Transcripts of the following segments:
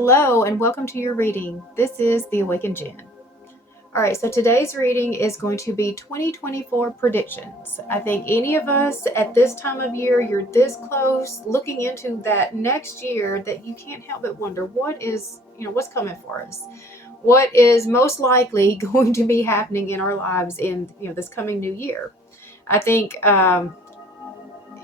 Hello and welcome to your reading. This is the Awakened Jenn. All right, so today's reading is going to be 2024 predictions. I think any of us at this time of year, you're this close looking into that next year that you can't help but wonder what's coming for us. What is most likely going to be happening in our lives in this coming new year. I think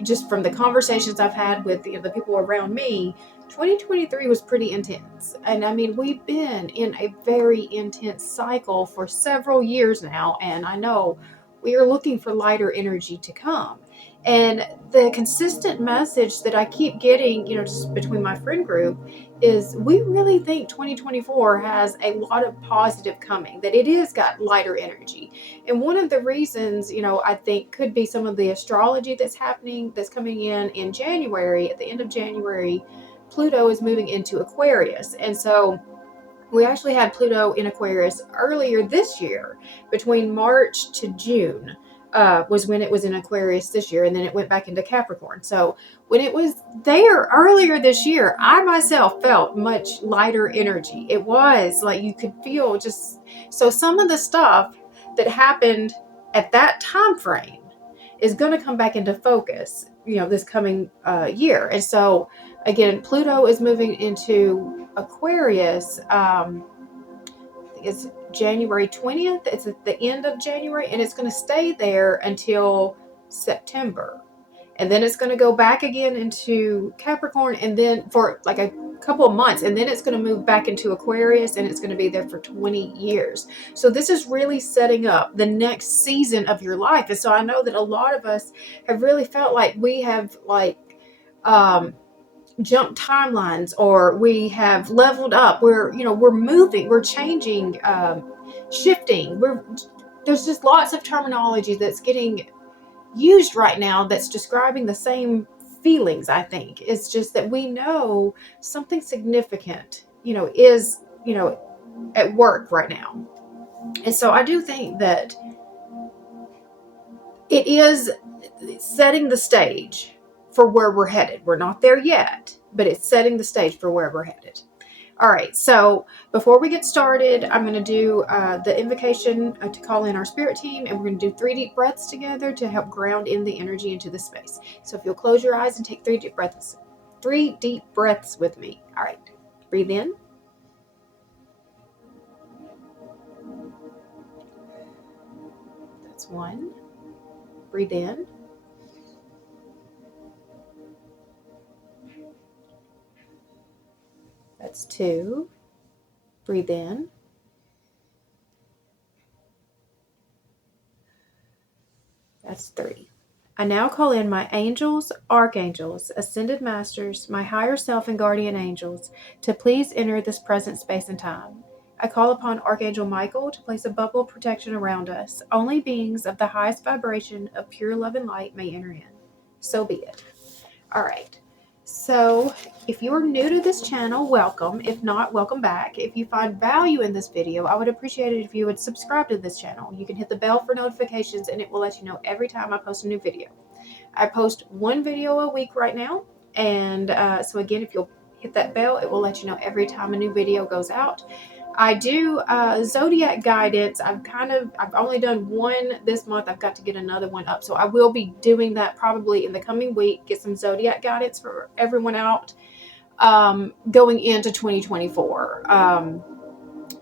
just from the conversations I've had with the people around me, 2023 was pretty intense. And I mean, we've been in a very intense cycle for several years now. And I know we are looking for lighter energy to come. And the consistent message that I keep getting, just between my friend group is we really think 2024 has a lot of positive coming, that it is got lighter energy. And one of the reasons, I think could be some of the astrology that's coming in January. At the end of January, Pluto is moving into Aquarius. And so we actually had Pluto in Aquarius earlier this year. Between March to June was when it was in Aquarius this year, and then it went back into Capricorn. So when it was there earlier this year, I myself felt much lighter energy. It was like you could feel so some of the stuff that happened at that time frame is going to come back into focus, this coming year. And so again, Pluto is moving into Aquarius. It's January 20th. It's at the end of January, and it's going to stay there until September. And then it's going to go back again into Capricorn, and then for like a couple of months, and then it's going to move back into Aquarius, and it's going to be there for 20 years. So this is really setting up the next season of your life. And so I know that a lot of us have really felt like we have jump timelines, or we have leveled up. We're moving, we're changing, shifting. There's just lots of terminology that's getting used right now that's describing the same feelings. I think it's just that we know something significant is at work right now. And so I do think that it is setting the stage for where we're headed. We're not there yet, but it's setting the stage for where we're headed. All right, so before we get started, I'm going to do the invocation to call in our spirit team, and we're going to do 3 deep breaths together to help ground in the energy into the space. So if you'll close your eyes and take 3 deep breaths with me. All right, breathe in. That's 1. Breathe in. That's 2. Breathe in. That's 3. I now call in my angels, archangels, ascended masters, my higher self and guardian angels to please enter this present space and time. I call upon Archangel Michael to place a bubble of protection around us. Only beings of the highest vibration of pure love and light may enter in. So be it. All right. So if you're new to this channel, welcome. If not, welcome back. If you find value in this video, I would appreciate it if you would subscribe to this channel. You can hit the bell for notifications, and it will let you know every time I post a new video. I post 1 video a week right now. And so again, if you'll hit that bell, it will let you know every time a new video goes out. I do zodiac guidance. I've only done 1 this month. I've got to get another one up. So I will be doing that probably in the coming week, get some zodiac guidance for everyone out going into 2024.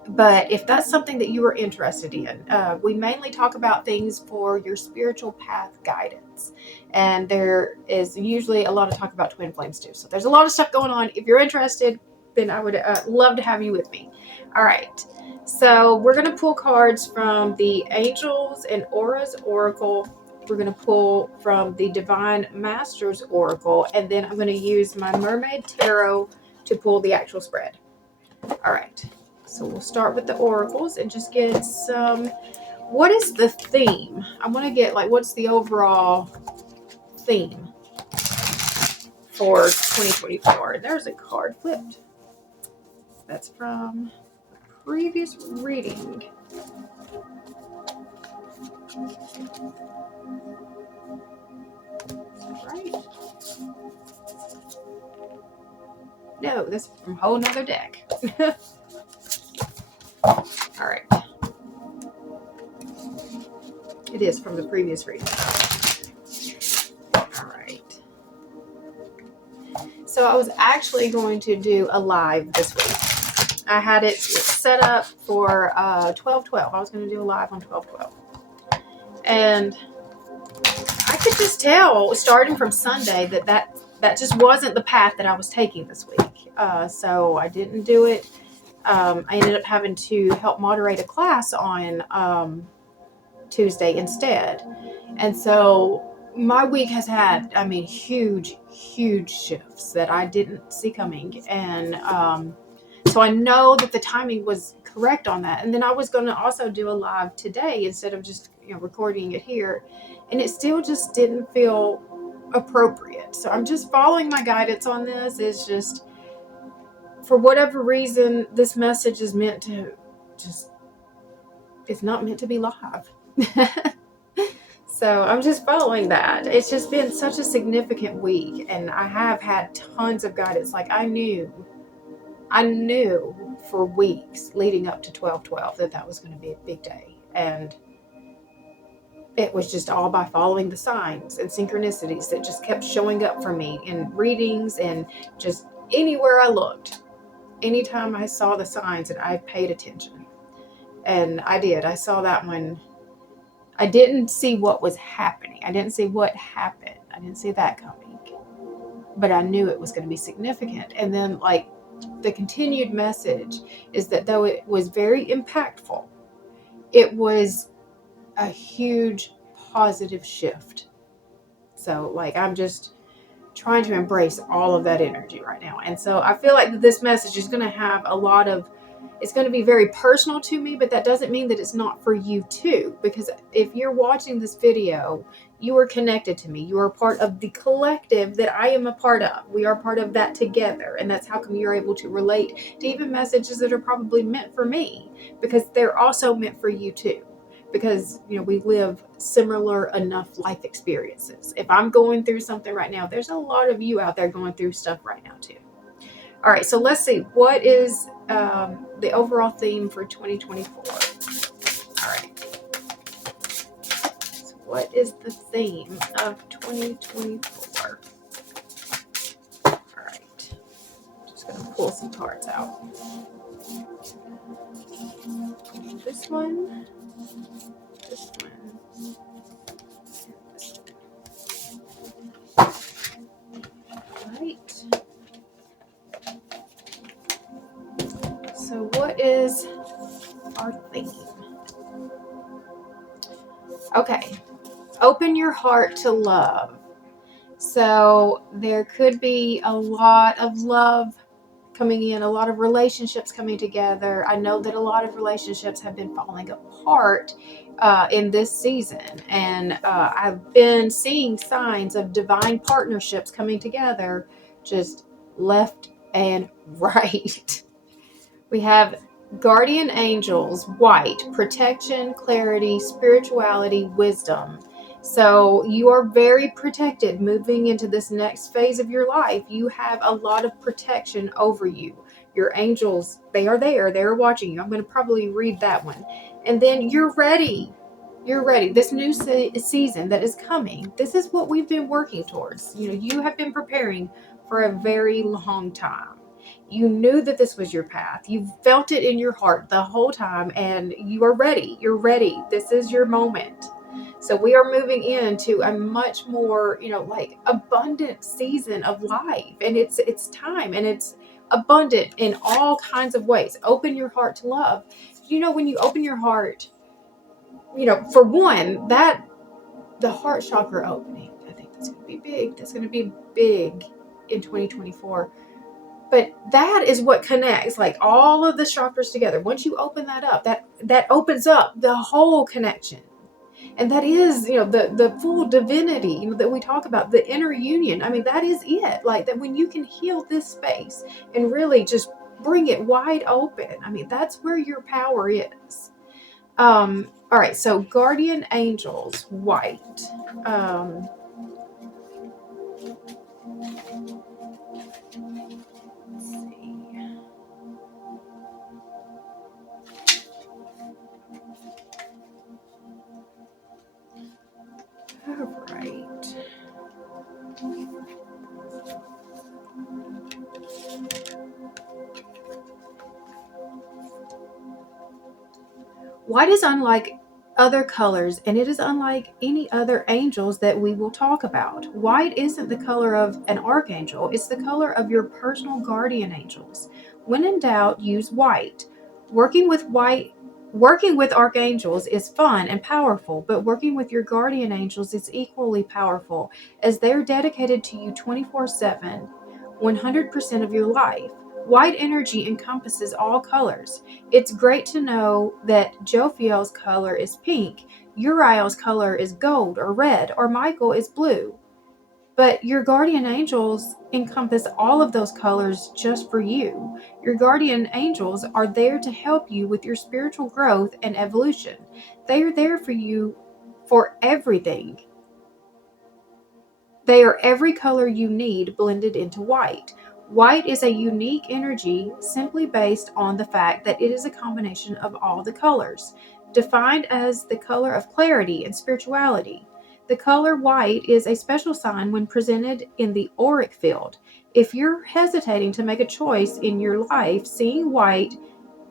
But if that's something that you are interested in, we mainly talk about things for your spiritual path guidance. And there is usually a lot of talk about twin flames too. So there's a lot of stuff going on. If you're interested, then I would love to have you with me. All right. So we're going to pull cards from the Angels and Auras Oracle. We're going to pull from the Divine Masters Oracle. And then I'm going to use my Mermaid Tarot to pull the actual spread. All right. So we'll start with the oracles and just get some, what is the theme? I want to get what's the overall theme for 2024? And there's a card flipped. That's from the previous reading. Right. No, this is from a whole nother deck. All right. It is from the previous reading. All right. So I was actually going to do a live this week. I had it set up for 12/12. I was going to do a live on 12/12. And I could just tell, starting from Sunday, that just wasn't the path that I was taking this week. So I didn't do it. I ended up having to help moderate a class on Tuesday instead. And so my week has had, huge, huge shifts that I didn't see coming. And so I know that the timing was correct on that. And then I was going to also do a live today instead of just recording it here. And it still just didn't feel appropriate. So I'm just following my guidance on this. It's just, for whatever reason, this message is meant to it's not meant to be live. So I'm just following that. It's just been such a significant week, and I have had tons of guidance. Like I knew for weeks leading up to 12/12 that was going to be a big day. And it was just all by following the signs and synchronicities that just kept showing up for me in readings and just anywhere I looked. Anytime I saw the signs, and I paid attention. And I did. I saw that one. I didn't see what was happening. I didn't see what happened. I didn't see that coming. But I knew it was going to be significant. And then, like, the continued message is that though it was very impactful, it was a huge positive shift. So, like, I'm just trying to embrace all of that energy right now. And so I feel like this message is going to have a lot of, it's going to be very personal to me, but that doesn't mean that it's not for you too. Because if you're watching this video, you are connected to me. You are part of the collective that I am a part of. We are part of that together. And that's how come you're able to relate to even messages that are probably meant for me, because they're also meant for you too. Because, we live similar enough life experiences. If I'm going through something right now, there's a lot of you out there going through stuff right now too. All right, so let's see. What is the overall theme for 2024? All right. So what is the theme of 2024? All right. Just going to pull some cards out. This one. This one. Right. So what is our theme? Okay. Open your heart to love. So there could be a lot of love coming in, a lot of relationships coming together. I know that a lot of relationships have been falling apart in this season. And I've been seeing signs of divine partnerships coming together, just left and right. We have guardian angels, white, protection, clarity, spirituality, wisdom. So you are very protected moving into this next phase of your life. You have a lot of protection over you. Your angels, they are there. They're watching you. I'm going to probably read that one. And then you're ready. You're ready. This new season that is coming, this is what we've been working towards. You have been preparing for a very long time. You knew that this was your path. You felt it in your heart the whole time, and you are ready. You're ready. This is your moment. So we are moving into a much more, abundant season of life, and it's time, and it's abundant in all kinds of ways. Open your heart to love. When you open your heart, for one, that the heart chakra opening, I think that's going to be big. That's going to be big in 2024. But that is what connects, like, all of the chakras together. Once you open that up, that opens up the whole connection. And that is, the full divinity, that we talk about, the inner union. That is it. Like, that when you can heal this space and really just bring it wide open, that's where your power is. All right, so guardian angels, white. Let's right. White is unlike other colors, and it is unlike any other angels that we will talk about. White isn't the color of an archangel, it's the color of your personal guardian angels. When in doubt, use white. Working with archangels is fun and powerful, but working with your guardian angels is equally powerful, as they're dedicated to you 24/7, 100% of your life. White energy encompasses all colors. It's great to know that Jophiel's color is pink, Uriel's color is gold or red, or Michael is blue. But your guardian angels encompass all of those colors just for you. Your guardian angels are there to help you with your spiritual growth and evolution. They are there for you for everything. They are every color you need blended into white. White is a unique energy simply based on the fact that it is a combination of all the colors, defined as the color of clarity and spirituality. The color white is a special sign when presented in the auric field. If you're hesitating to make a choice in your life, seeing white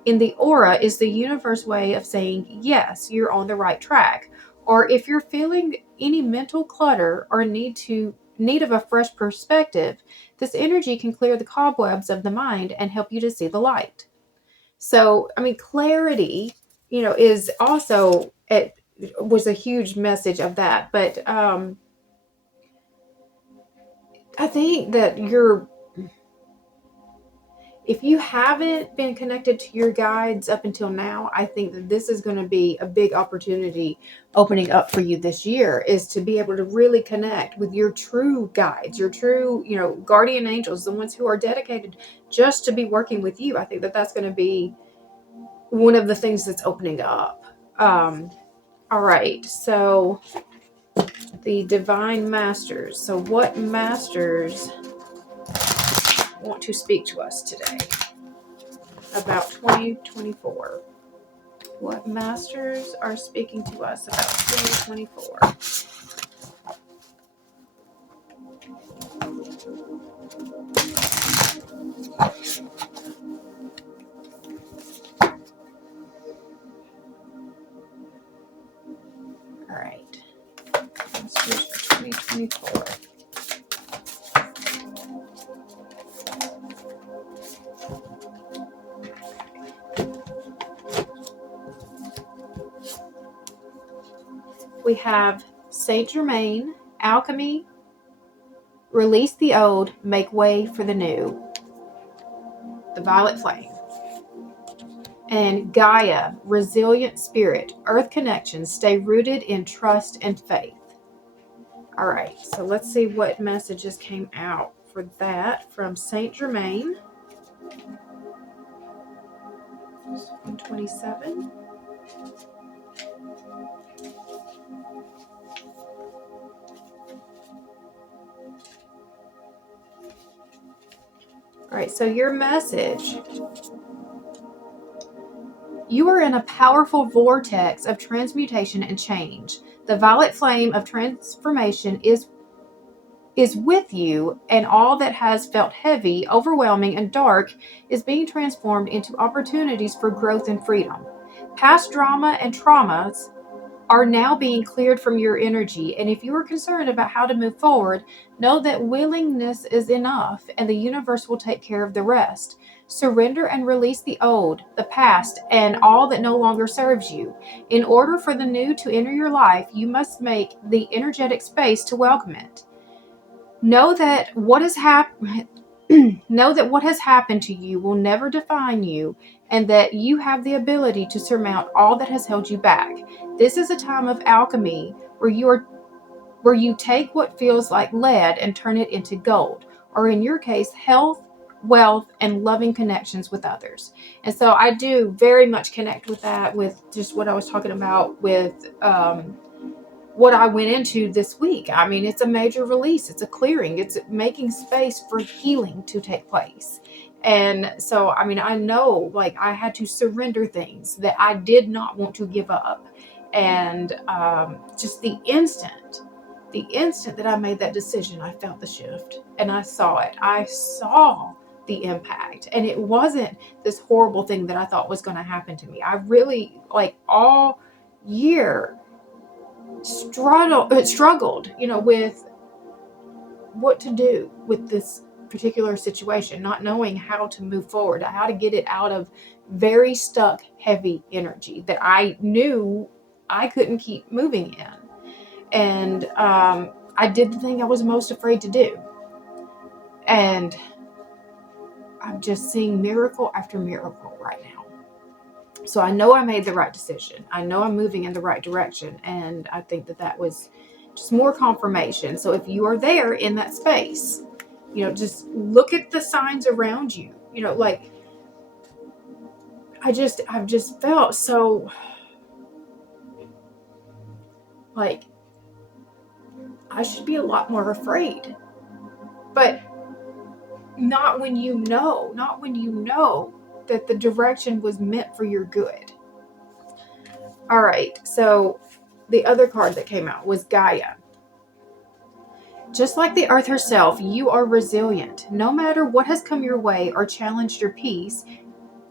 in the aura is the universe way of saying, yes, you're on the right track. Or if you're feeling any mental clutter or need of a fresh perspective, this energy can clear the cobwebs of the mind and help you to see the light. So, I mean, clarity, is also, it was a huge message of that. But I think that if you haven't been connected to your guides up until now, I think that this is going to be a big opportunity opening up for you this year, is to be able to really connect with your true guides, your true, guardian angels, the ones who are dedicated just to be working with you. I think that that's going to be one of the things that's opening up. All right. So the divine masters. So what masters want to speak to us today about 2024? What masters are speaking to us about 2024? All right. Masters for 2024. We have Saint Germain, alchemy, release the old, make way for the new. The violet flame. And Gaia, resilient spirit, earth connection, stay rooted in trust and faith. All right, so let's see what messages came out for that from Saint Germain. 127. All right, so your message. You are in a powerful vortex of transmutation and change. The violet flame of transformation is with you, and all that has felt heavy, overwhelming, and dark is being transformed into opportunities for growth and freedom. Past drama and traumas are now being cleared from your energy, and if you are concerned about how to move forward, know that willingness is enough, and the universe will take care of the rest. Surrender and release the old, the past, and all that no longer serves you. In order for the new to enter your life, you must make the energetic space to welcome it. Know that what has happened to you will never define you, and that you have the ability to surmount all that has held you back. This is a time of alchemy where you take what feels like lead and turn it into gold, or in your case, health, wealth, and loving connections with others. And so I do very much connect with that, with just what I was talking about with what I went into this week. I mean, it's a major release. It's a clearing. It's making space for healing to take place. And so, I mean, I know, like, I had to surrender things that I did not want to give up. And just the instant the instant that I made that decision, I felt the shift and I saw it. I saw the impact, and it wasn't this horrible thing that I thought was going to happen to me. I really, like, all year struggled, with what to do with this particular situation, not knowing how to move forward, how to get it out of very stuck, heavy energy that I knew I couldn't keep moving in. And I did the thing I was most afraid to do. And I'm just seeing miracle after miracle right now. So I know I made the right decision. I know I'm moving in the right direction. And I think that was just more confirmation. So if you are there in that space, just look at the signs around you. Like, I've just felt so, like, I should be a lot more afraid. But not when you know that the direction was meant for your good. All right, so the other card that came out was Gaia. Just like the earth herself, you are resilient. No matter what has come your way or challenged your peace,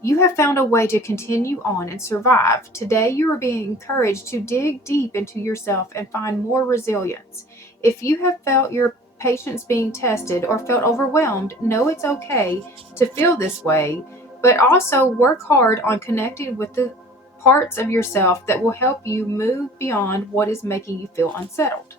you have found a way to continue on and survive. Today, you are being encouraged to dig deep into yourself and find more resilience. If you have felt your patience being tested or felt overwhelmed, know it's okay to feel this way, but also work hard on connecting with the parts of yourself that will help you move beyond what is making you feel unsettled.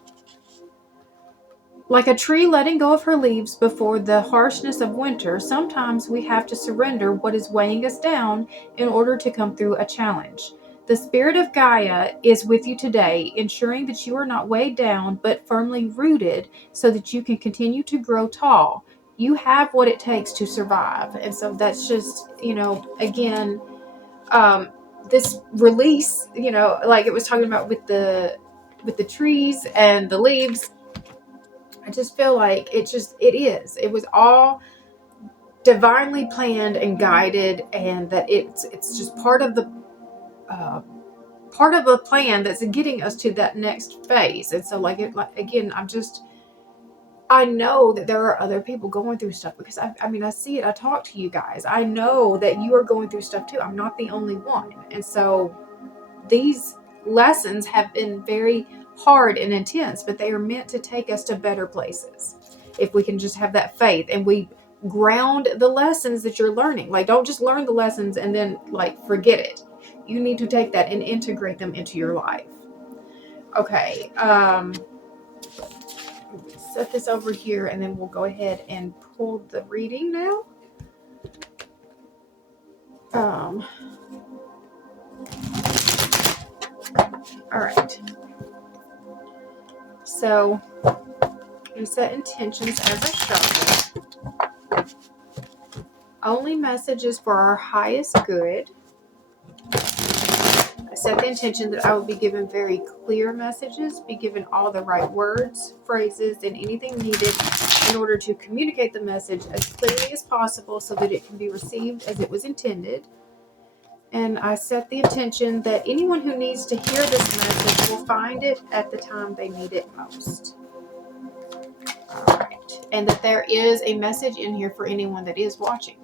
Like a tree letting go of her leaves before the harshness of winter, sometimes we have to surrender what is weighing us down in order to come through a challenge. The spirit of Gaia is with you today, ensuring that you are not weighed down but firmly rooted so that you can continue to grow tall. You have what it takes to survive. And so that's just, again, this release, like it was talking about with the trees and the leaves. I just feel like it was all divinely planned and guided, and that it's just part of a plan that's getting us to that next phase. And so, again, I know that there are other people going through stuff, because I see it. I talk to you guys. I know that you are going through stuff too. I'm not the only one. And so these lessons have been very hard and intense, but they are meant to take us to better places. If we can just have that faith and we ground the lessons that you're learning. Like, don't just learn the lessons and then forget it. You need to take that and integrate them into your life. Okay. Set this over here, and then we'll go ahead and pull the reading now. All right. So we set intentions as a shuffle. Only messages for our highest good. I set the intention that I will be given very clear messages, be given all the right words, phrases, and anything needed in order to communicate the message as clearly as possible so that it can be received as it was intended. And I set the intention that anyone who needs to hear this message will find it at the time they need it most. All right. And that there is a message in here for anyone that is watching.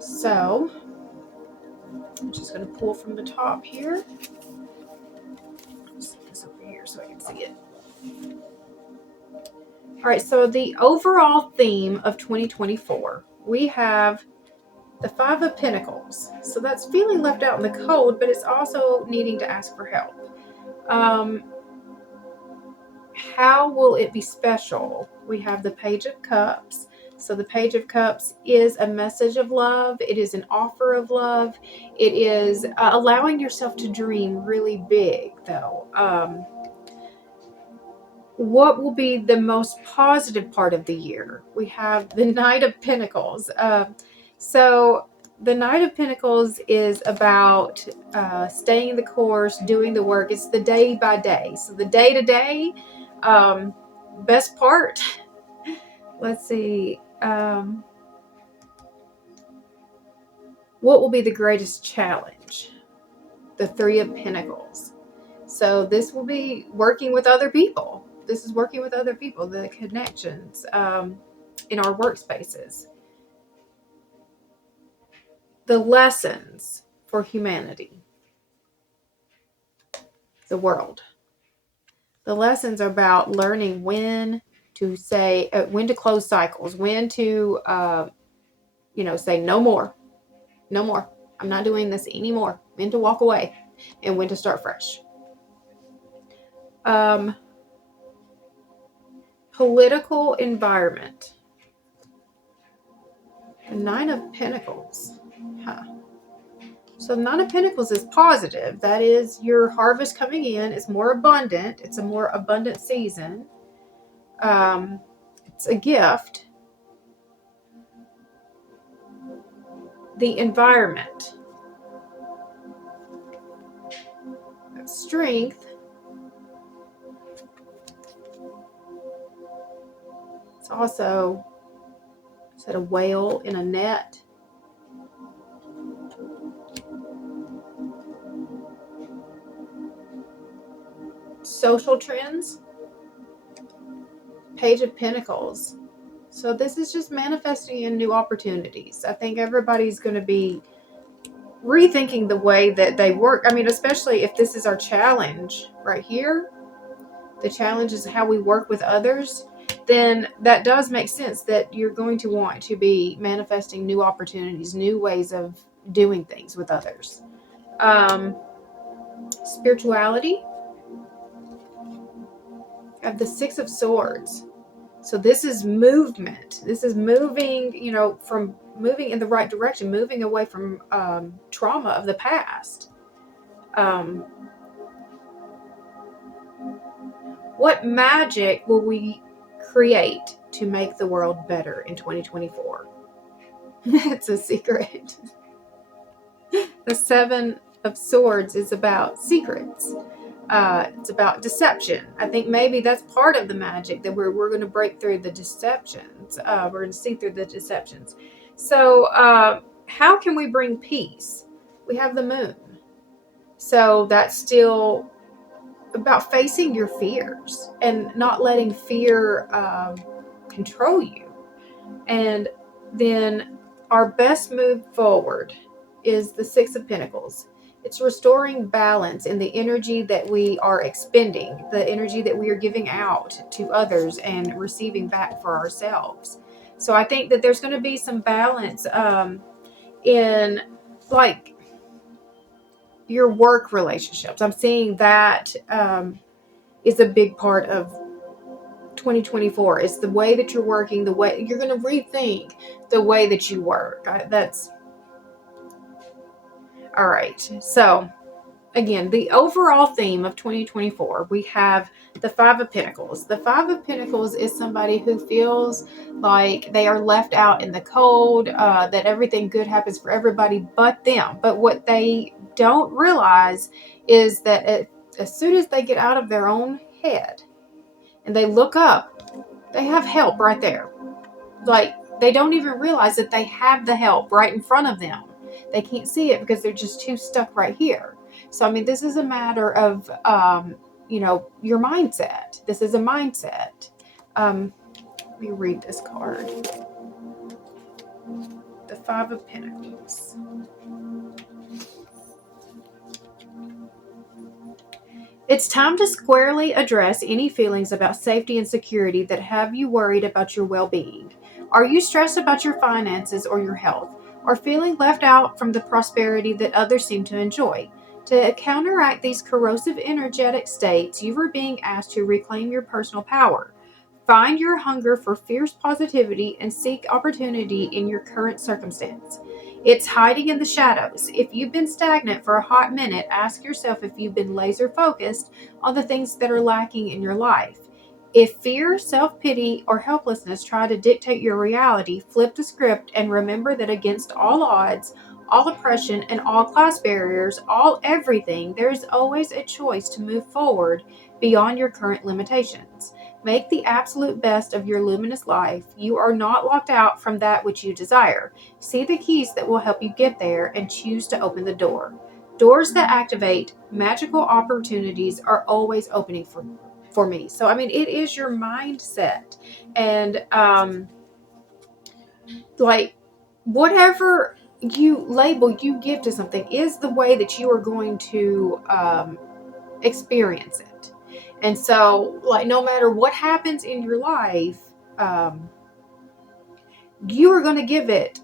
So, I'm just going to pull from the top here. Set this over here so I can see it. All right, so the overall theme of 2024, we have the Five of Pentacles. So that's feeling left out in the cold, but it's also needing to ask for help. How will it be special? We have the Page of Cups. So the Page of Cups is a message of love. It is an offer of love. It is allowing yourself to dream really big, though. What will be the most positive part of the year? We have the Knight of Pentacles. So the Knight of Pentacles is about staying the course, doing the work. It's the day by day. So the day to day, best part. Let's see. What will be the greatest challenge? the Three of Pentacles. So this will be working with other people. This is working with other people, the connections in our workspaces. The lessons for humanity, the world. The lessons are about learning when to say, when to close cycles, when to, say no more, no more. I'm not doing this anymore. When to walk away and when to start fresh. Political environment. The Nine of Pentacles. So the Nine of Pentacles is positive. That is your harvest coming in. It's more abundant. It's a more abundant season. It's a gift. The environment. Strength. It's also, is that a whale in a net? Social trends. Page of Pentacles. So this is just manifesting in new opportunities. I think everybody's going to be rethinking the way that they work. I mean, especially if this is our challenge right here. The challenge is how we work with others. Then that does make sense that you're going to want to be manifesting new opportunities, new ways of doing things with others. Spirituality. I have the Six of Swords. So this is movement. This is moving, from moving in the right direction, moving away from trauma of the past. What magic will we create to make the world better in 2024? It's a secret. The Seven of Swords is about secrets. It's about deception. I think maybe that's part of the magic, that we're going to break through the deceptions. We're going to see through the deceptions. So how can we bring peace? We have the Moon. So that's still about facing your fears and not letting fear control you. And then our best move forward is the Six of Pentacles. It's restoring balance in the energy that we are expending, the energy that we are giving out to others and receiving back for ourselves. So I think that there's going to be some balance in like your work relationships. I'm seeing that is a big part of 2024. It's the way that you're working, the way you're going to rethink the way that you work. That's all right. So again, the overall theme of 2024, we have the Five of Pentacles. The Five of Pentacles is somebody who feels like they are left out in the cold, that everything good happens for everybody but them. But what they don't realize is that as soon as they get out of their own head and they look up, they have help right there. Like, they don't even realize that they have the help right in front of them. They can't see it because they're just too stuck right here. So, I mean, this is a matter of, your mindset. This is a mindset. Let me read this card. The Five of Pentacles. It's time to squarely address any feelings about safety and security that have you worried about your well-being. Are you stressed about your finances or your health, or feeling left out from the prosperity that others seem to enjoy? To counteract these corrosive energetic states, you are being asked to reclaim your personal power. Find your hunger for fierce positivity and seek opportunity in your current circumstance. It's hiding in the shadows. If you've been stagnant for a hot minute, ask yourself if you've been laser focused on the things that are lacking in your life. If fear, self-pity, or helplessness try to dictate your reality, flip the script and remember that against all odds, all oppression, and all class barriers, all everything, there's always a choice to move forward beyond your current limitations. Make the absolute best of your luminous life. You are not locked out from that which you desire. See the keys that will help you get there and choose to open the door. Doors that activate magical opportunities are always opening for me. So, I mean, it is your mindset. And like, whatever you label you give to something is the way that you are going to experience it. And so, like, no matter what happens in your life, you are going to give it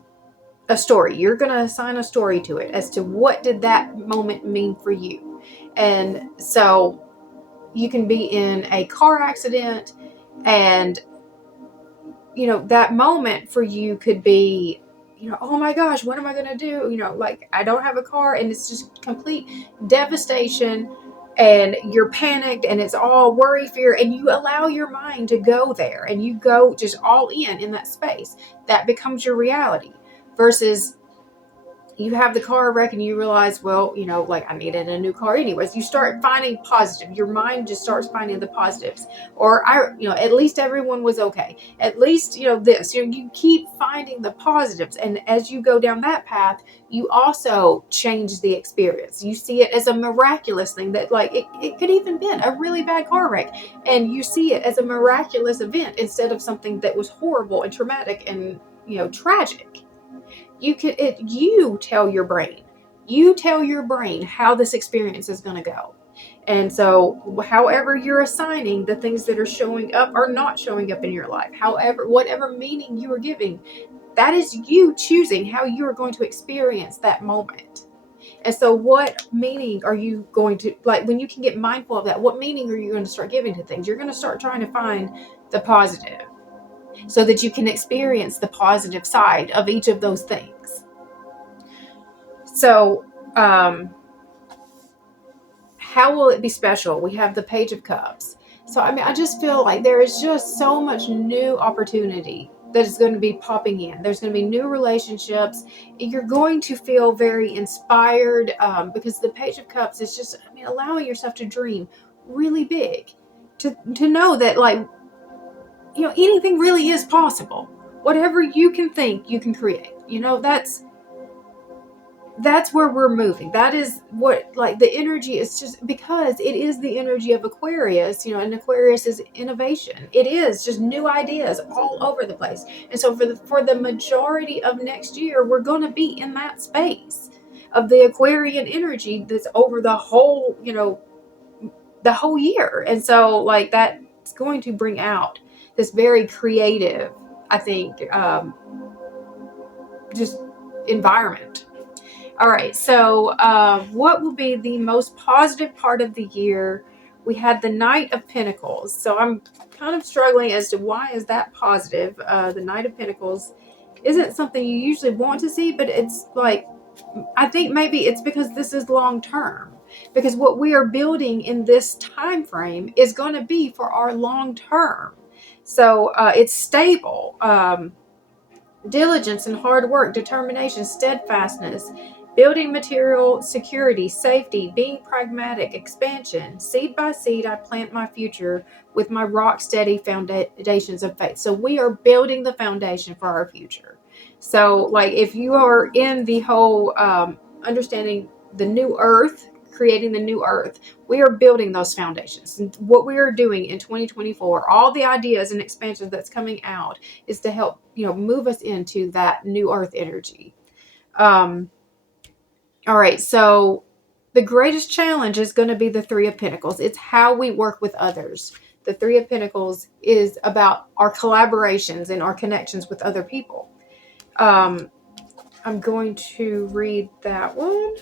a story. You're going to assign a story to it as to what did that moment mean for you. And so you can be in a car accident, and that moment for you could be, oh my gosh, what am I going to do? Like, I don't have a car, and it's just complete devastation, and you're panicked, and it's all worry, fear, and you allow your mind to go there, and you go just all in that space. That becomes your reality. Versus you have the car wreck and you realize, well, like, I needed a new car anyways. You start finding positive. Your mind just starts finding the positives. Or at least everyone was okay. At least, this, you keep finding the positives. And as you go down that path, you also change the experience. You see it as a miraculous thing that, like, it could even been a really bad car wreck. And you see it as a miraculous event instead of something that was horrible and traumatic and, tragic. You tell your brain how this experience is going to go. And so however you're assigning the things that are showing up or not showing up in your life, whatever meaning you are giving, that is you choosing how you are going to experience that moment. And so what meaning are you going to, like, when you can get mindful of that, what meaning are you going to start giving to things? You're going to start trying to find the positive, so that you can experience the positive side of each of those things. So, how will it be special? We have the Page of Cups. So, I mean, I just feel like there is just so much new opportunity that is going to be popping in. There's going to be new relationships. You're going to feel very inspired, because the Page of Cups is just, I mean, allowing yourself to dream really big, to know that, like, anything really is possible. Whatever you can think, you can create. That's where we're moving. That is what, like, the energy is, just because it is the energy of Aquarius, and Aquarius is innovation. It is just new ideas all over the place. And so for the majority of next year, we're going to be in that space of the Aquarian energy that's over the whole year. And so, like, that's going to bring out this very creative, I think, just environment. All right, so what will be the most positive part of the year? We had the Knight of Pentacles. So I'm kind of struggling as to why is that positive. The Knight of Pentacles isn't something you usually want to see, but it's like, I think maybe it's because this is long term. Because what we are building in this time frame is going to be for our long term. So it's stable. Diligence and hard work, determination, steadfastness, building material security, safety, being pragmatic, expansion. Seed by seed, I plant my future with my rock steady foundations of faith. So we are building the foundation for our future. So, like, if you are in the whole understanding the new earth, creating the new earth, we are building those foundations. And what we are doing in 2024, all the ideas and expansions that's coming out, is to help move us into that new earth energy. All right, so the greatest challenge is going to be the Three of Pentacles. It's how we work with others. The Three of Pentacles is about our collaborations and our connections with other people. I'm going to read that one.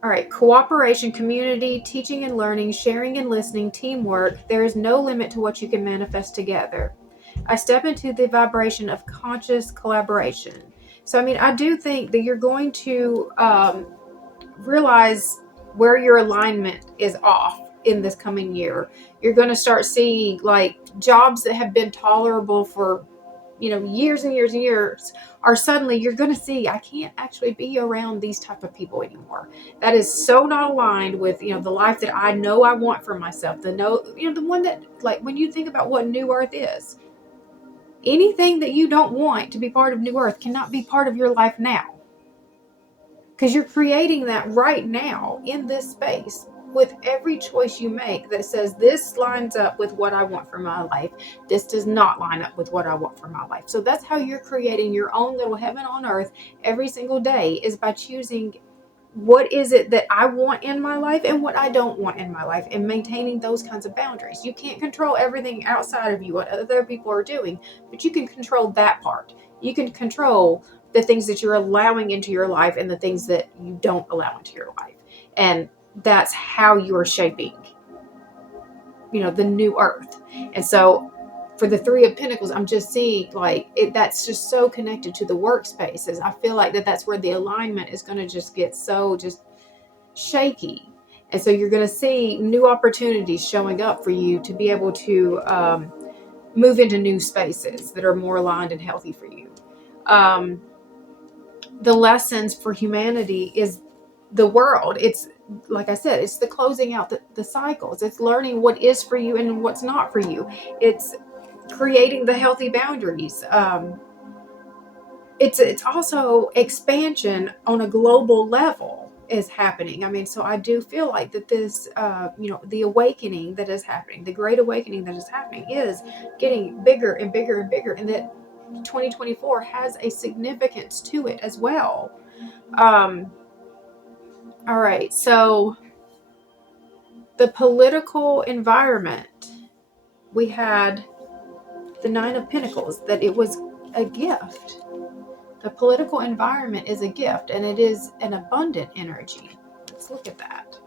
All right, cooperation, community, teaching and learning, sharing and listening, teamwork. There is no limit to what you can manifest together. I step into the vibration of conscious collaboration. So, I mean, I do think that you're going to realize where your alignment is off in this coming year. You're going to start seeing, like, jobs that have been tolerable for years and years and years, are suddenly you're going to see, I can't actually be around these type of people anymore. That is so not aligned with, the life that I know I want for myself. The one that, like, when you think about what New Earth is, anything that you don't want to be part of New Earth cannot be part of your life now. Because you're creating that right now in this space with every choice you make that says this lines up with what I want for my life. This does not line up with what I want for my life. So that's how you're creating your own little heaven on earth every single day, is by choosing what is it that I want in my life and what I don't want in my life, and maintaining those kinds of boundaries. You can't control everything outside of you, what other people are doing, but you can control that part. You can control the things that you're allowing into your life and the things that you don't allow into your life. And that's how you are shaping, the new earth. And so for the Three of Pentacles, I'm just seeing that's just so connected to the workspaces. I feel like that's where the alignment is going to just get so just shaky. And so you're going to see new opportunities showing up for you to be able to move into new spaces that are more aligned and healthy for you. The lessons for humanity is the world. It's, like I said, it's the closing out the cycles. It's learning what is for you and what's not for you. It's creating the healthy boundaries. It's also expansion on a global level is happening. I mean, so I do feel like that this, the awakening that is happening, the great awakening that is happening, is getting bigger and bigger and bigger, and that 2024 has a significance to it as well. All right, so the political environment, we had the Nine of Pentacles, that it was a gift. The political environment is a gift, and it is an abundant energy. Let's look at that.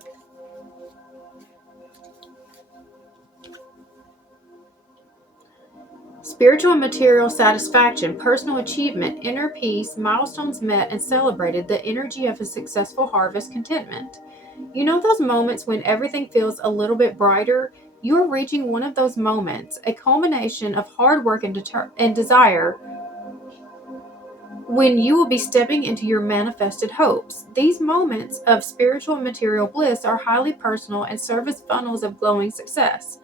Spiritual and material satisfaction, personal achievement, inner peace, milestones met and celebrated, the energy of a successful harvest, contentment. Those moments when everything feels a little bit brighter? You're reaching one of those moments, a culmination of hard work and desire, when you will be stepping into your manifested hopes. These moments of spiritual and material bliss are highly personal and serve as funnels of glowing success.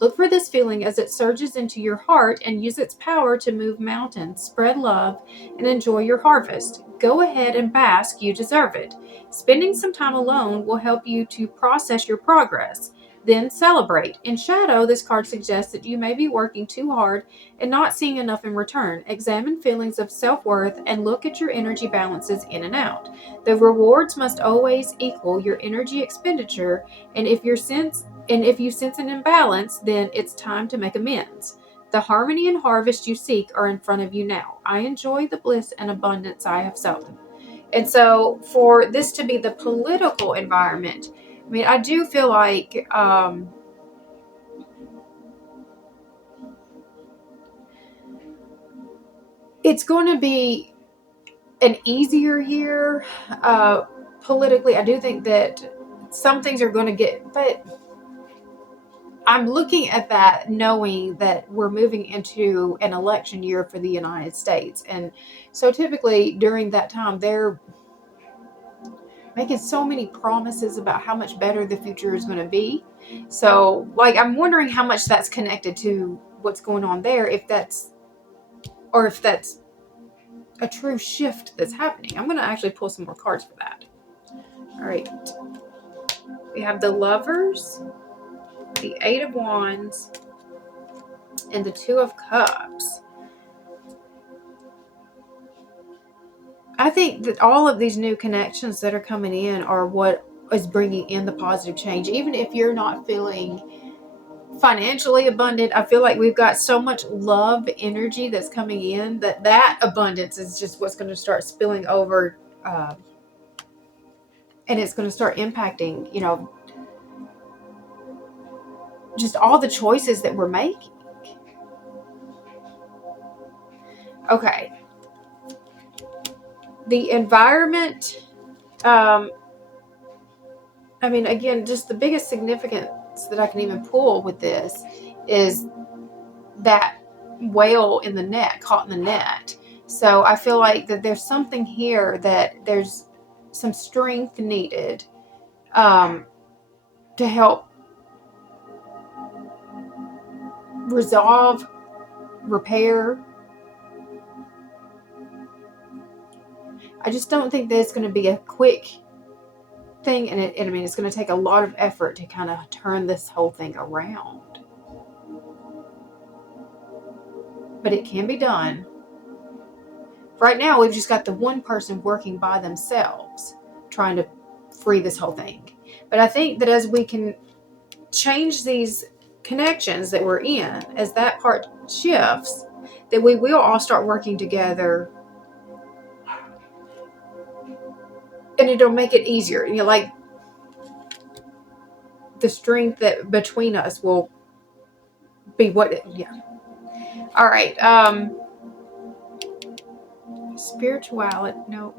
Look for this feeling as it surges into your heart and use its power to move mountains, spread love, and enjoy your harvest. Go ahead and bask, you deserve it. Spending some time alone will help you to process your progress. Then celebrate. In shadow, this card suggests that you may be working too hard and not seeing enough in return. Examine feelings of self-worth and look at your energy balances in and out. The rewards must always equal your energy expenditure, and if you sense an imbalance, then it's time to make amends. The harmony and harvest you seek are in front of you now. I enjoy the bliss and abundance I have sown. And so for this to be the political environment, I mean, I do feel like it's going to be an easier year politically. I do think that some things are going to get, but I'm looking at that knowing that we're moving into an election year for the United States. And so typically during that time, they're making so many promises about how much better the future is going to be. So, I'm wondering how much that's connected to what's going on there, if that's a true shift that's happening. I'm going to actually pull some more cards for that. All right. We have the Lovers, the Eight of Wands, and the Two of Cups. I think that all of these new connections that are coming in are what is bringing in the positive change. Even if you're not feeling financially abundant, I feel like we've got so much love energy that's coming in that abundance is just what's going to start spilling over, and it's going to start impacting, just all the choices that we're making. Okay. The environment, again, just the biggest significance that I can even pull with this is that whale in the net, caught in the net. So I feel like that there's something here that there's some strength needed to help resolve, repair. I just don't think that it's going to be a quick thing, and I mean, it's going to take a lot of effort to kind of turn this whole thing around. But it can be done. Right now, we've just got the one person working by themselves, trying to free this whole thing. But I think that as we can change these connections that we're in, as that part shifts, that we will all start working together, and it'll make it easier. You know, like the strength that between us will be yeah. All right. Spirituality. No.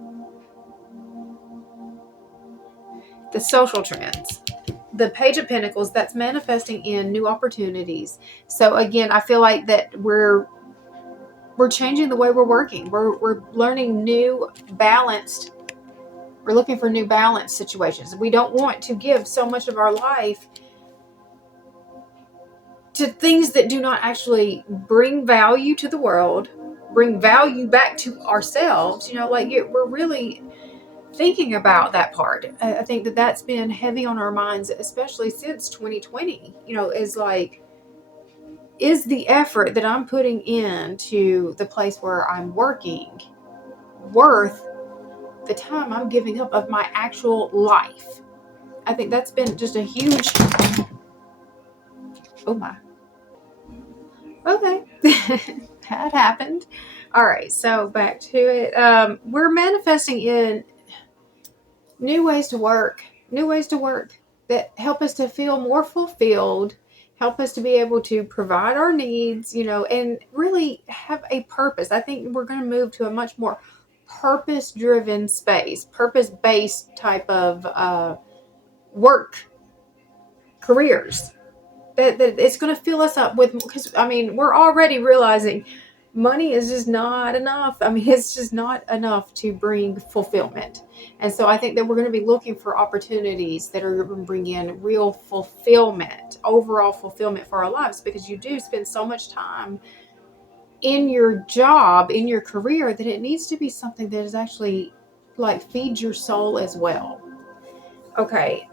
The social trends. The Page of Pentacles, that's manifesting in new opportunities. So again, I feel like that we're changing the way we're working. We're learning new balanced. We're looking for new balanced situations. We don't want to give so much of our life to things that do not actually bring value to the world, bring value back to ourselves. You know, like we're really thinking about that part. I think that that's been heavy on our minds, especially since 2020. You know, is like, is the effort that I'm putting into the place where I'm working worth the time I'm giving up of my actual life? I think that's been just a huge. Oh my. Okay. That happened. All right. So back to it. We're manifesting in new ways to work that help us to feel more fulfilled, help us to be able to provide our needs, you know, and really have a purpose. I think we're going to move to a much more purpose-driven space, purpose-based type of work, careers. That it's going to fill us up with, because I mean, we're already realizing money is just not enough. I mean, it's just not enough to bring fulfillment. And so I think that we're going to be looking for opportunities that are going to bring in real fulfillment, overall fulfillment for our lives, because you do spend so much time in your job, in your career, that it needs to be something that is actually like feeds your soul as well. Okay.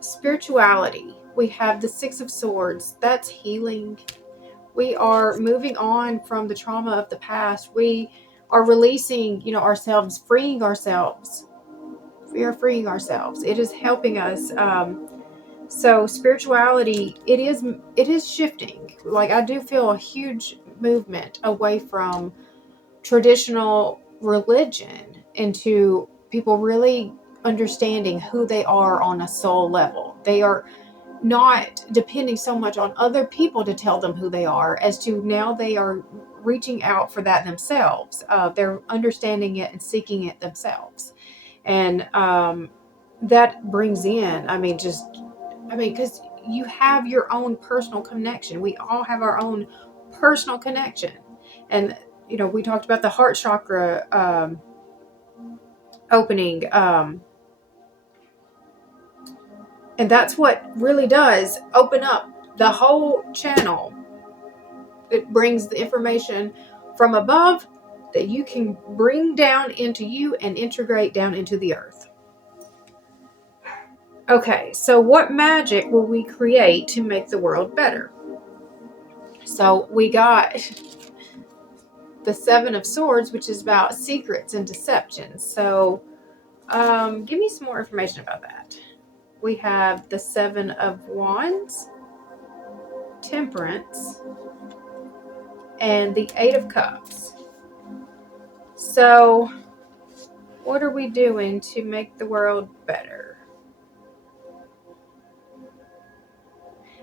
Spirituality. We have the Six of Swords. That's healing. We are moving on from the trauma of the past. We are releasing, you know, ourselves, freeing ourselves. We are freeing ourselves. It is helping us. So spirituality, it is shifting. Like, I do feel a huge movement away from traditional religion into people really understanding who they are on a soul level. They are not depending so much on other people to tell them who they are, as to now they are reaching out for that themselves. They're understanding it and seeking it themselves. And that brings in, because you have your own personal connection. We all have our own personal connection. And, you know, we talked about the heart chakra opening. And that's what really does open up the whole channel. It brings the information from above that you can bring down into you and integrate down into the earth. Okay, so what magic will we create to make the world better? So we got the Seven of Swords, which is about secrets and deception. So give me some more information about that. We have the Seven of Wands, Temperance, and the Eight of Cups. So what are we doing to make the world better?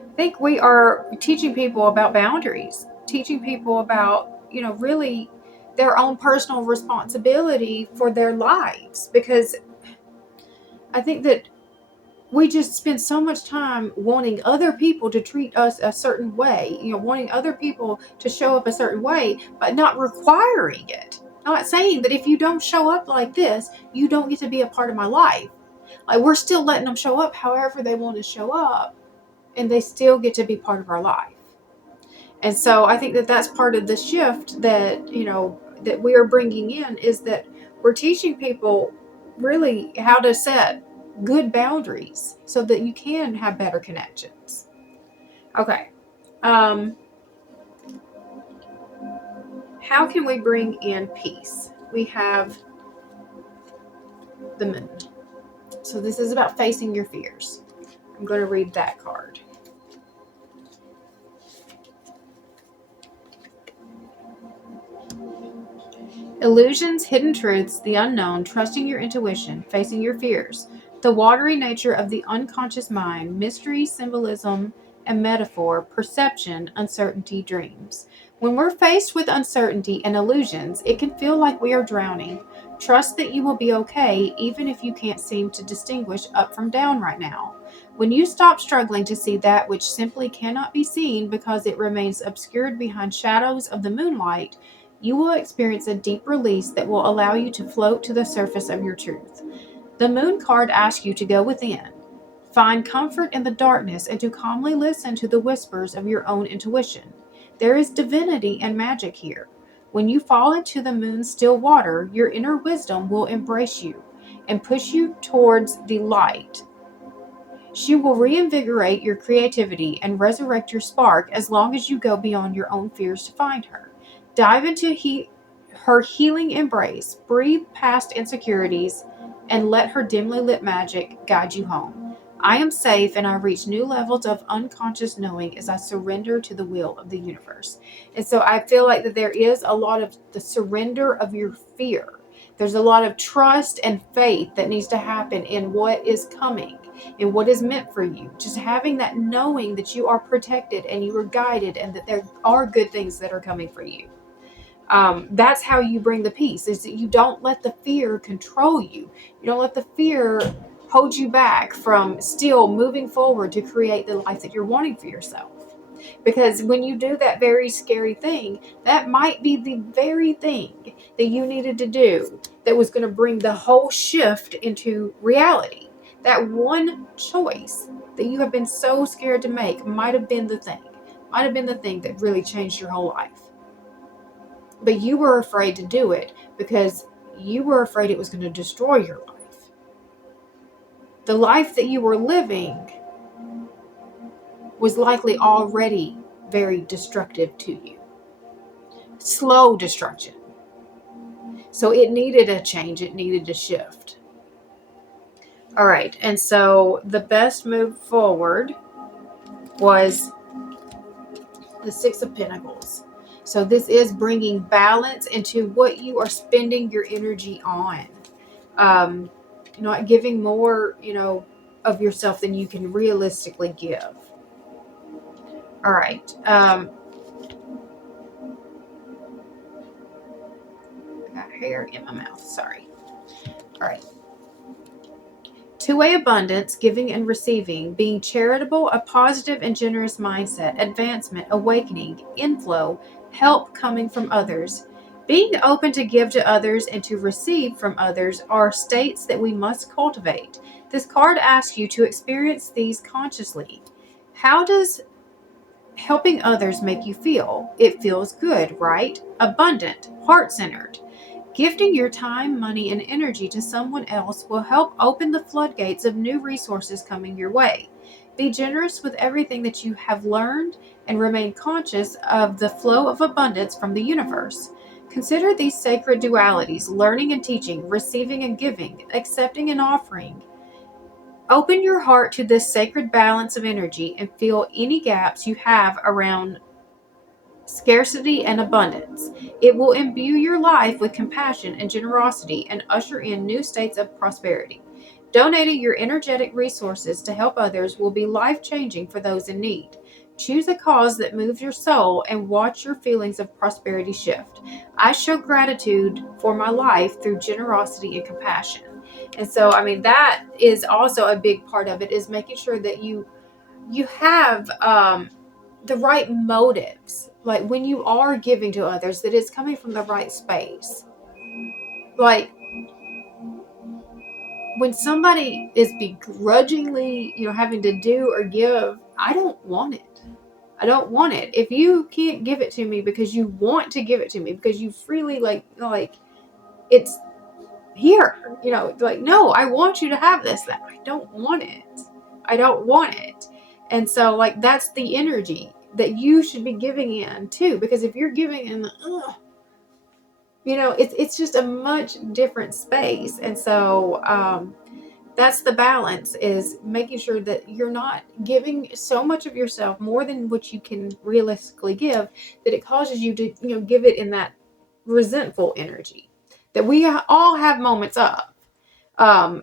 I think we are teaching people about boundaries, teaching people about, you know, really their own personal responsibility for their lives. Because I think that we just spend so much time wanting other people to treat us a certain way, wanting other people to show up a certain way, but not requiring it. I'm not saying that if you don't show up like this, you don't get to be a part of my life. Like, we're still letting them show up however they want to show up, and they still get to be part of our life. And so I think that that's part of the shift that, that we are bringing in, is that we're teaching people really how to set good boundaries so that you can have better connections. Okay. How can we bring in peace? We have the moon. So this is about facing your fears. I'm going to read that card. Illusions, hidden truths, the unknown, trusting your intuition, facing your fears, the watery nature of the unconscious mind, mystery, symbolism, and metaphor, perception, uncertainty, dreams. When we're faced with uncertainty and illusions, it can feel like we are drowning. Trust that you will be okay, even if you can't seem to distinguish up from down right now. When you stop struggling to see that which simply cannot be seen because it remains obscured behind shadows of the moonlight, you will experience a deep release that will allow you to float to the surface of your truth. The moon card asks you to go within, find comfort in the darkness, and to calmly listen to the whispers of your own intuition. There is divinity and magic here. When you fall into the moon's still water, your inner wisdom will embrace you and push you towards the light. She will reinvigorate your creativity and resurrect your spark as long as you go beyond your own fears to find her. Dive into her healing embrace, breathe past insecurities, and let her dimly lit magic guide you home. I am safe, and I reach new levels of unconscious knowing as I surrender to the will of the universe. And so I feel like that there is a lot of the surrender of your fear. There's a lot of trust and faith that needs to happen in what is coming and what is meant for you. Just having that knowing that you are protected and you are guided and that there are good things that are coming for you. That's how you bring the peace, is that you don't let the fear control you. You don't let the fear hold you back from still moving forward to create the life that you're wanting for yourself. Because when you do that very scary thing, that might be the very thing that you needed to do that was going to bring the whole shift into reality. That one choice that you have been so scared to make might have been the thing that really changed your whole life. But you were afraid to do it because you were afraid it was going to destroy your life. The life that you were living was likely already very destructive to you. Slow destruction. So it needed a change. It needed a shift. All right. And so the best move forward was the Six of Pentacles. So this is bringing balance into what you are spending your energy on. Not giving more, of yourself than you can realistically give. All right. I got hair in my mouth. Sorry. All right. Two-way abundance, giving and receiving, being charitable, a positive and generous mindset, advancement, awakening, inflow, help coming from others. Being open to give to others and to receive from others are states that we must cultivate. This card asks you to experience these consciously. How does helping others make you feel? It feels good, right? Abundant, heart-centered. Gifting your time, money, and energy to someone else will help open the floodgates of new resources coming your way. Be generous with everything that you have learned and remain conscious of the flow of abundance from the universe. Consider these sacred dualities: learning and teaching, receiving and giving, accepting and offering. Open your heart to this sacred balance of energy and fill any gaps you have around scarcity and abundance. It will imbue your life with compassion and generosity and usher in new states of prosperity. Donating your energetic resources to help others will be life-changing for those in need. Choose a cause that moves your soul and watch your feelings of prosperity shift. I show gratitude for my life through generosity and compassion. And so, I mean, that is also a big part of it, is making sure that you have the right motives. Like when you are giving to others, that it's coming from the right space. Like when somebody is begrudgingly, having to do or give, I don't want it. I don't want it. If you can't give it to me because you want to give it to me, because you freely like it's here, like, no, I want you to have this. That I don't want it. I don't want it. And so, like, that's the energy that you should be giving in too, because if you're giving in it's just a much different space. And so that's the balance, is making sure that you're not giving so much of yourself, more than what you can realistically give, that it causes you to give it in that resentful energy that we all have moments of.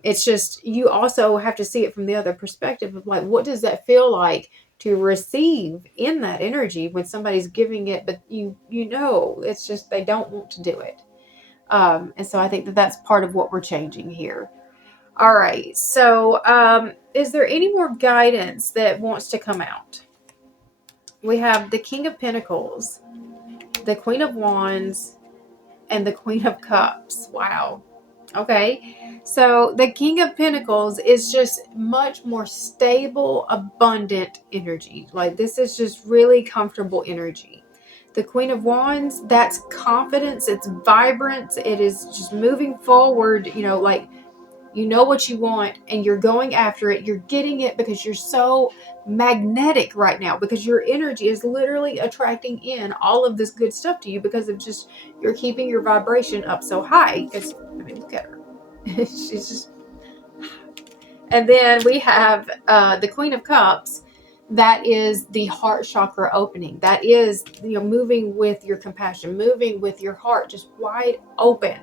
It's just, you also have to see it from the other perspective of, like, what does that feel like to receive in that energy when somebody's giving it, but it's just they don't want to do it. And so I think that that's part of what we're changing here. All right. So, is there any more guidance that wants to come out? We have the King of Pentacles, the Queen of Wands, and the Queen of Cups. Wow. Okay. So the King of Pentacles is just much more stable, abundant energy. Like, this is just really comfortable energy. The Queen of Wands, that's confidence, it's vibrance, it is just moving forward, like, you know what you want and you're going after it. You're getting it because you're so magnetic right now, because your energy is literally attracting in all of this good stuff to you, because of just, you're keeping your vibration up so high. Because, I mean, look at her. She's just. And then we have the Queen of Cups. That is the heart chakra opening. That is, moving with your compassion, moving with your heart just wide open.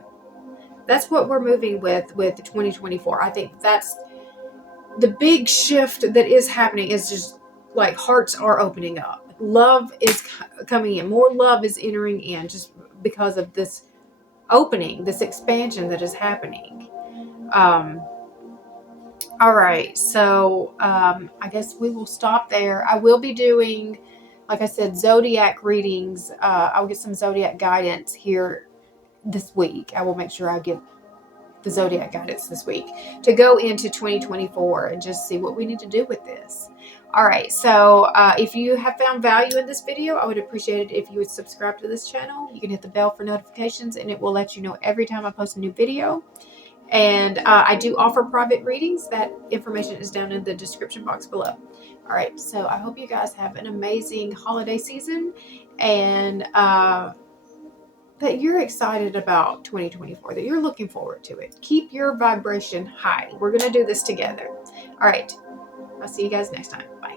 That's what we're moving with 2024. I think that's the big shift that is happening, is just like hearts are opening up. Love is coming in. More love is entering in, just because of this opening, this expansion that is happening. All right. So I guess we will stop there. I will be doing, like I said, zodiac readings. I'll get some zodiac guidance here this week. I will make sure I get the zodiac guidance this week to go into 2024 and just see what we need to do with this. All right. So if you have found value in this video, I would appreciate it if you would subscribe to this channel. You can hit the bell for notifications, and it will let you know every time I post a new video. And I do offer private readings. That information is down in the description box below. All right. So I hope you guys have an amazing holiday season, and that you're excited about 2024, that you're looking forward to it. Keep your vibration high. We're going to do this together. All right. I'll see you guys next time. Bye.